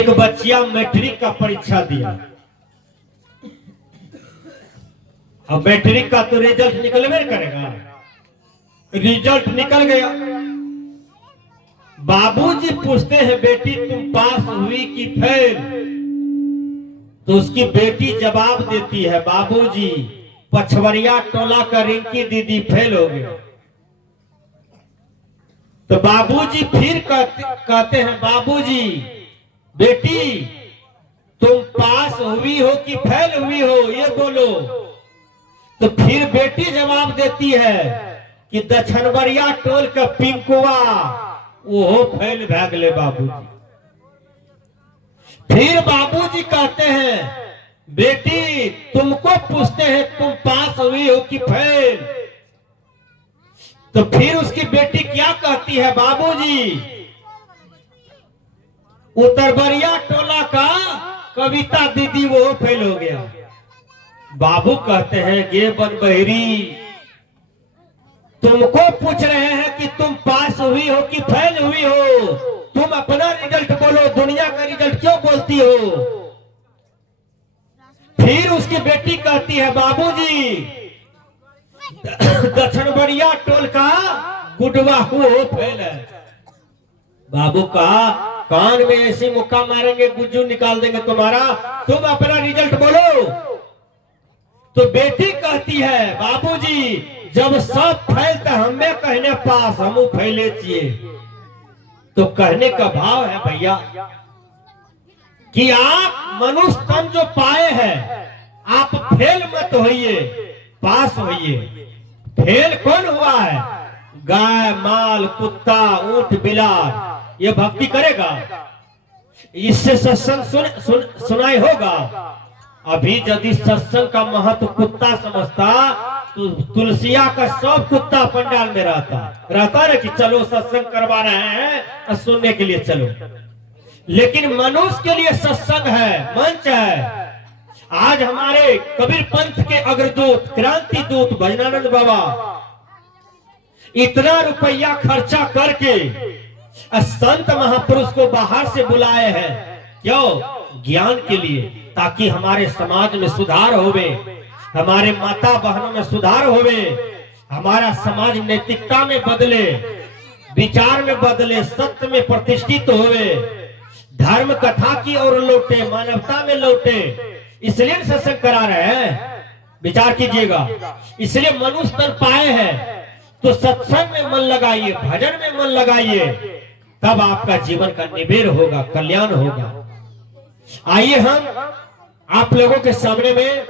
एक बच्चिया मैट्रिक का परीक्षा दिया। अब मैट्रिक का तो रिजल्ट निकलवे करेगा। रिजल्ट निकल गया। बाबूजी पूछते हैं बेटी तुम पास हुई कि फेल? तो उसकी बेटी जवाब देती है बाबूजी पछवरिया टोला का रिंकी दीदी फेल हो गई। तो बाबूजी फिर कहते हैं बाबूजी बेटी तुम पास हुई हो कि फेल हुई हो ये बोलो। तो फिर बेटी जवाब देती है कि दक्षिणवरिया टोल का पिंकुआ वो फेल भाग ले बाबूजी। फिर बाबूजी कहते हैं बेटी तुमको पूछते हैं तुम पास हुई हो कि फेल? तो फिर उसकी बेटी क्या कहती है बाबूजी उत्तरबरिया टोला का कविता दीदी वो फेल हो गया। बाबू कहते हैं गे बनबहरी तुमको पूछ रहे हैं कि तुम पास हुई हो कि फेल हुई हो? तुम अपना रिजल्ट बोलो, दुनिया का रिजल्ट क्यों बोलती हो? फिर उसकी बेटी कहती है बाबूजी दक्षिणवरिया टोल का गुडवा हो फेल है। बाबू का कान में ऐसी मुक्का मारेंगे गुज्जू निकाल देंगे तुम्हारा। तुम अपना रिजल्ट बोलो। तो बेटी कहती है बाबूजी जब सब फैलता हमें कहने पास हम फैले चाहिए। तो कहने का भाव है भैया कि आप मनुष्य तन जो पाए हैं आप फेल मत होइए पास होइए। फेल कौन हुआ है? गाय माल कुत्ता ऊंट बिलार ये भक्ति करेगा? इससे सत्संग सुनाई होगा। अभी यदि सत्संग का महत्व कुत्ता समझता तो तुलसिया का सब कुत्ता पंडाल में रहता है कि चलो सत्संग करवा रहे हैं और सुनने के लिए चलो। लेकिन मनुष्य के लिए सत्संग है, मंच है। आज हमारे कबीर पंथ के अग्रदूत क्रांति दूत भजनानंद बाबा इतना रुपया खर्चा करके संत महापुरुष को बाहर से बुलाए हैं। क्यों? ज्ञान के लिए, ताकि हमारे समाज में सुधार होवे, हमारे माता बहनों में सुधार होवे, हमारा समाज नैतिकता में बदले, विचार में बदले, सत्य में प्रतिष्ठित होवे, धर्म कथा की ओर लौटे, मानवता में लौटे। इसलिए सत्संग करा रहे हैं। विचार कीजिएगा। इसलिए मनुष्य तन पाए हैं तो सत्संग में मन लगाइए, भजन में मन लगाइए, तब आपका जीवन का निबेर होगा, कल्याण होगा। आइए हम आप लोगों के सामने में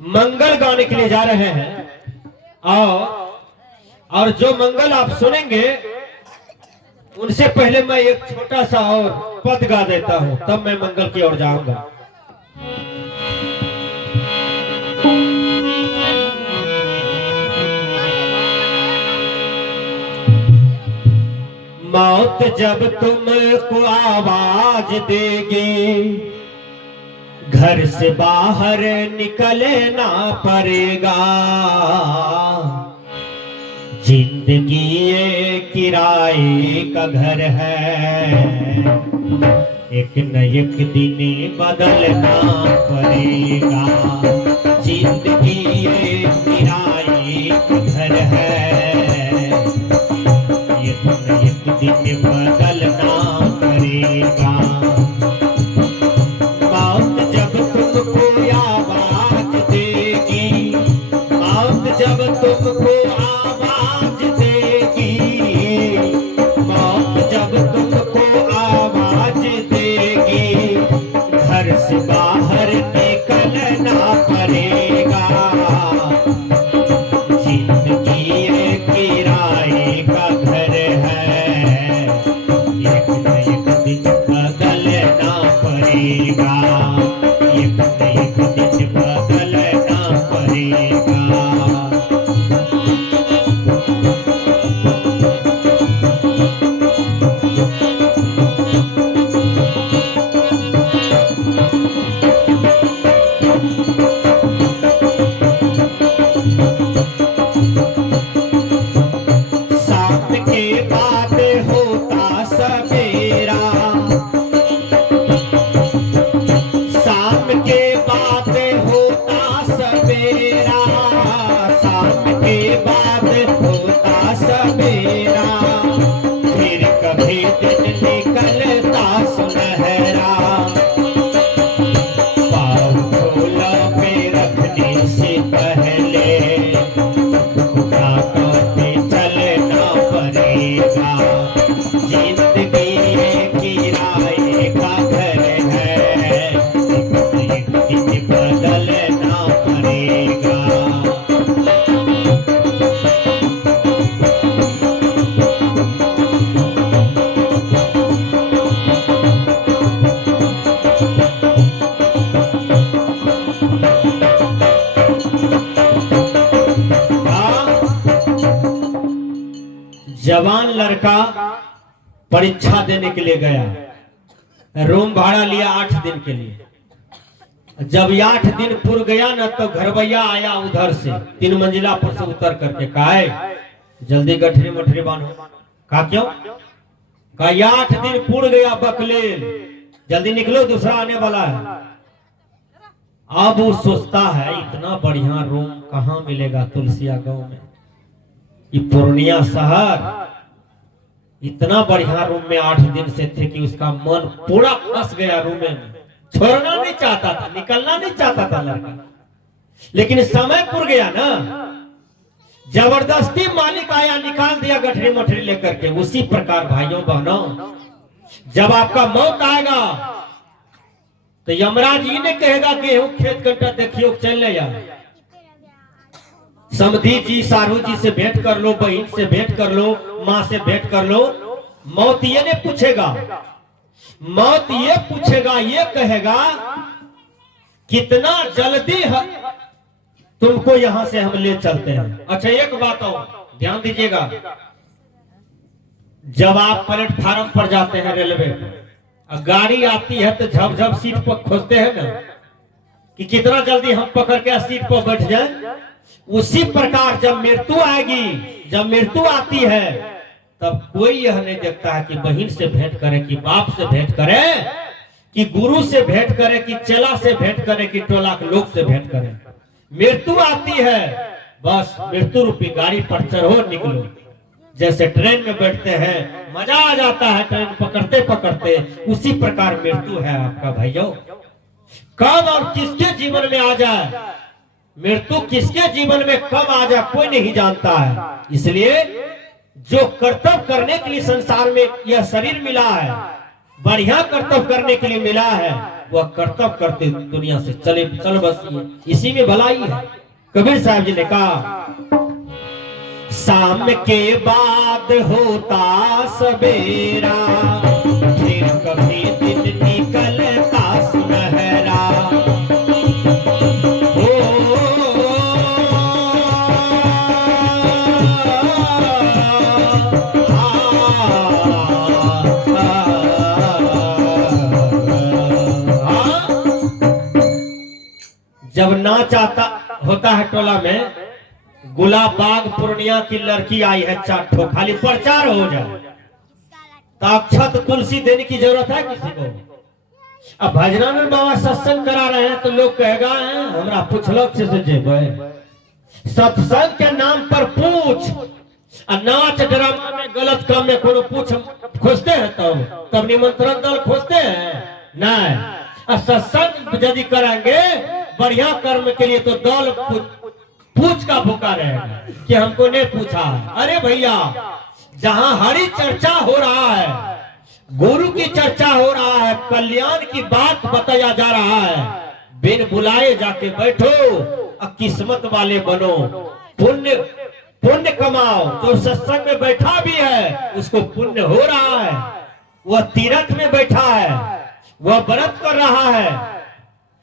मंगल गाने के लिए जा रहे हैं और जो मंगल आप सुनेंगे उनसे पहले मैं एक छोटा सा और पद गा देता हूं, तब मैं मंगल की ओर जाऊंगा। मौत जब तुमको आवाज देगी घर से बाहर निकलना पड़ेगा। जिंदगी ये किराए का घर है, एक न एक दिन बदलना पड़ेगा। जिंदगी ये किराए का घर है, एक न एक दिन बदलना पड़ेगा। मौत जब तुमको आवाज देगी, मौत जब तुमको आवाज देगी, मौत जब तुमको आवाज देगी, घर से बाहर निकलना पड़ेगा। जिंदगी ये किराए का घर है, एक न एक दिन लड़का परीक्षा देने के लिए गया, रूम भाड़ा लिया 8 दिन के लिए। जब 8 दिन पूर गया ना तो घरवैया आया उधर से 3 मंजिला पर से उतर करके कहा जल्दी गठरी मठरी बांधो। कहा क्यों? कहा 8 दिन पूर गया बकलेल, जल्दी निकलो दूसरा आने वाला है। अब वो सोचता है इतना बढ़िया रूम कहाँ मिलेगा तुलसिया गांव में, ये पूर्णिया शहर, इतना बढ़िया रूम में 8 दिन से थे कि उसका मन पूरा फंस गया रूम में, छोड़ना नहीं चाहता था, निकलना नहीं चाहता था लड़का। लेकिन समय पूर गया ना, जबरदस्ती मालिक आया, निकाल दिया गठरी मठरी लेकर के। उसी प्रकार भाइयों बहनों, जब आपका मौत आएगा तो यमराज ये नहीं कहेगा कि खेत कंटा देखियो चल ले जा, समधी जी सारू जी से भेंट कर लो, बहन से भेंट कर लो, माँ से भेंट कर लो। मौत ये नहीं पूछेगा, मौत ये पूछेगा, ये कहेगा कितना जल्दी तुमको यहां से हम ले चलते हैं। अच्छा एक बात और ध्यान दीजिएगा, जब आप प्लेटफार्म पर जाते हैं रेलवे पर, गाड़ी आती है तो झप सीट पर खोजते हैं ना कि कितना जल्दी हम पकड़ के सीट पर बैठ जाएं। उसी प्रकार जब मृत्यु आएगी, जब मृत्यु आती है, तब कोई यह नहीं देखता है कि बहन से भेंट करे, कि बाप से भेंट करे, कि गुरु से भेंट करे, कि चेला से भेंट करे, कि टोला के लोग से भेंट करे। मृत्यु आती है, बस मृत्यु रूपी गाड़ी पर चढ़ो निकलो। जैसे ट्रेन में बैठते हैं मजा आ जाता है ट्रेन पकड़ते पकड़ते, उसी प्रकार मृत्यु है आपका भाइयों। कब और किसके जीवन में आ जाए, मृत्यु किसके जीवन में कब आ जाए कोई नहीं जानता है। इसलिए जो कर्तव्य करने के लिए संसार में यह शरीर मिला है, बढ़िया कर्तव्य करने के लिए मिला है, वह कर्तव्य करते दुनिया से चल बसिए, इसी में भलाई है। कबीर साहब जी ने कहा शाम के बाद होता सवेरा, फिर कभी दिन निकलता सुनहरा। जब नाच आता होता है टोला में, गुलाब बाग पूर्णिया की लड़की आई है 4 ठो, खाली प्रचार हो जाए तो अक्षत तुलसी देने की जरूरत है किसी को। अब भजनानंद बाबा सत्संग करा रहे हैं तो लोग कहेगा हमरा पूछलो से जेबे, सत्संग के नाम पर पूछ, नाच ड्रामा में गलत काम में कोनो पूछ खोजते हैं तब निमंत्रण दल खोजते हैं नहीं। सत्संग यदि करेंगे बढ़िया कर्म के लिए तो दल पूछ का भूखा रहेगा कि हमको नहीं पूछा। अरे भैया, जहां हरि चर्चा हो रहा है, गुरु की चर्चा हो रहा है, कल्याण की बात बताया जा रहा है, बिन बुलाए जाके बैठो और किस्मत वाले बनो, पुण्य कमाओ। जो सत्संग में बैठा भी है उसको पुण्य हो रहा है, वह तीर्थ में बैठा है, वह व्रत कर रहा है।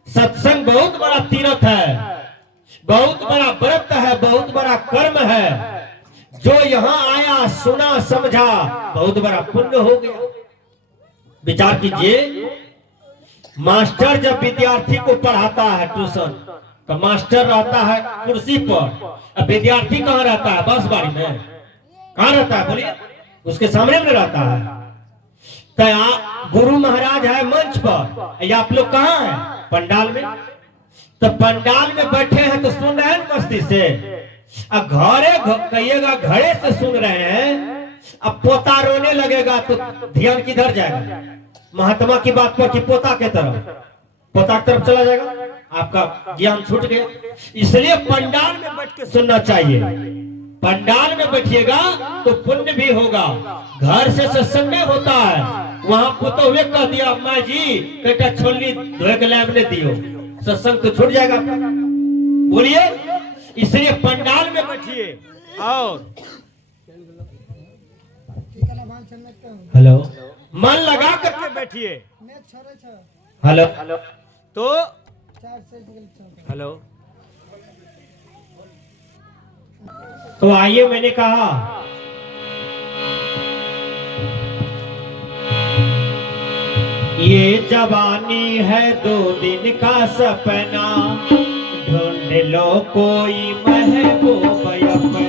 सत्संग बहुत बड़ा तीर्थ है, बहुत बड़ा व्रत है, बहुत बड़ा कर्म है। जो यहाँ आया, सुना, समझा, बहुत बड़ा पुण्य हो गया। विचार कीजिए, मास्टर जब विद्यार्थी को पढ़ाता है ट्यूशन, तो मास्टर रहता है कुर्सी पर, अब विद्यार्थी कहाँ रहता है? बस बारी में। कहाँ रहता है बोलिए? उसके सामने में रहता है। तो गुरु महाराज है मंच पर, या आप लोग कहाँ हैं? पंडाल में। तो पंडाल में बैठे हैं तो सुन रहे हैं मस्ती से, अब घरे कहिएगा घड़े से सुन रहे हैं, अब पोता रोने लगेगा तो ध्यान किधर जाएगा? महात्मा की बात पर कि पोता के तरफ? पोता की तरफ चला जाएगा, आपका ज्ञान छूट गया। इसलिए पंडाल में बैठ के सुनना चाहिए। पंडाल में बैठिएगा तो पुण्य भी होगा। घर से सत्संग में होता है, वहां पुतो वे कह दिया अम्मा जी बेटा छोलनी धोए के लैब ने दियो, सत्संग तो छूट जाएगा। बोलिए, इसलिए पंडाल में बैठिए। और हेलो, मन लगा करके बैठिए। हेलो तो हेलो तो आइए, मैंने कहा ये जवानी है 2 दिन का सपना, ढूंढ लो कोई महबूब अपना।